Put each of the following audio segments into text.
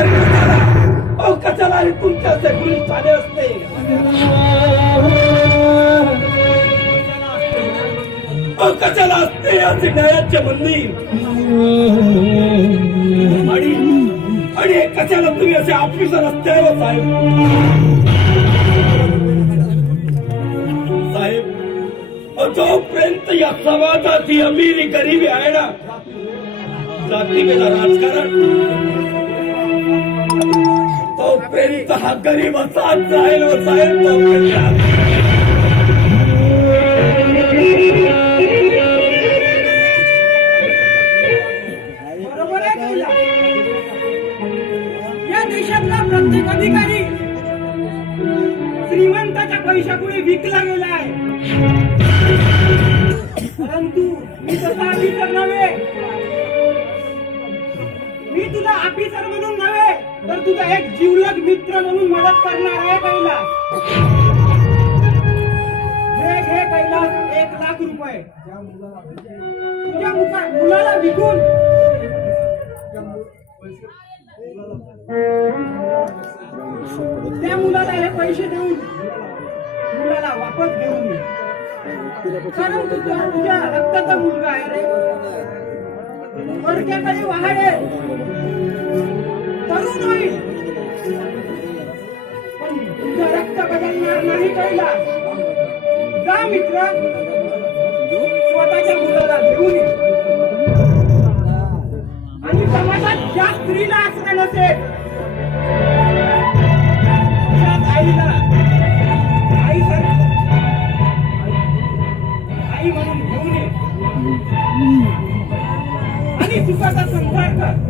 तर कशाला अहो कशाला आणि तुमच्या असे पोलीस ठाणे असते अहो कशाला असते असे न्यायाचे मंदिर आणि कशाला तुम्ही असे ऑफिसर असते हो साहेब जोपर्यंत या समाजाची अमीरी गरिबी आहे ना जाती गेला राजकारण तोपर्यंत हा गरीब असाच जाईल साहेब तोपर्यंत प्रत्येक अधिकारी श्रीमंताच्या पैशापुढे विकला गेला आहे परंतु मी तसा ऑफिसर नव्हे मी तुला ऑफिसर म्हणून नव्हे तर तुझा एक जीवलग मित्र म्हणून मदत करणार आहे कैलास हे कैलास 1 लाख रुपये तुझ्या मुलाला विकून त्या मुलाला हे पैसे देऊन मुलाला वापस घेऊन ये कारण तुझ्या रक्ताचा मुलगा आहे रे परक्याकडे वाहाडे तरुण होईल पण तुझं रक्त बदलणार नाही कळला जा मित्र स्वतःच्या मुलाला घेऊन ये आणि समाजात ज्या स्त्रीला असं नसेल आई म्हणून घेऊन ये आणि सुखाचा संसार कर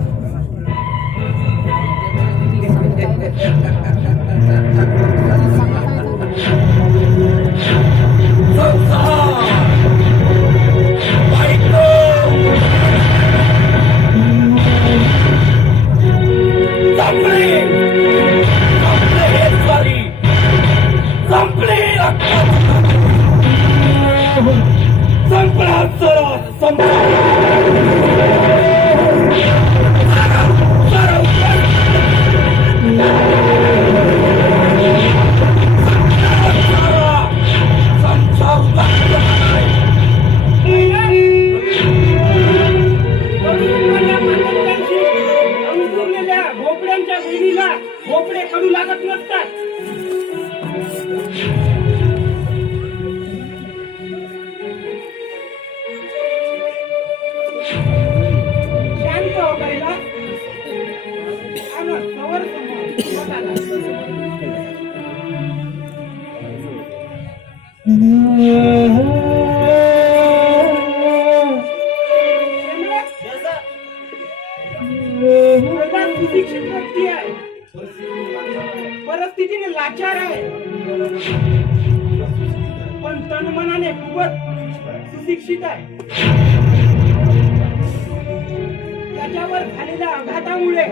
भोपळे कडू लागत नसतात शांत हो कैला सवर सुशिक्षित व्यक्ती आहे परिस्थितीने लाचार आहे पण तन मनाने खूपच सुशिक्षित आहे त्याच्यावर झालेल्या आघातामुळे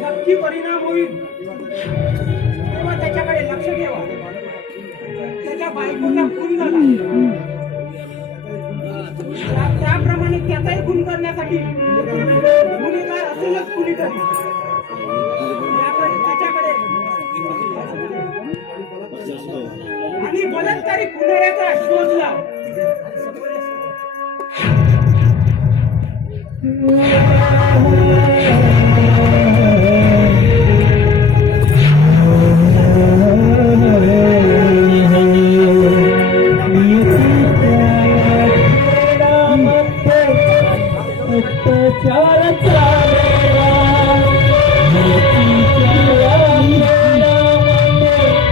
नक्की परिणाम होईल तेव्हा त्याच्याकडे लक्ष ठेवा त्याच्या बायकोचा खून झाला त्याप्रमाणे त्याचाही खून करण्यासाठी गुन्हेगार असेलच कुणीतरी त्याच्याकडे आणि बलात्कारी गुन्हेगाराचा शोध लाव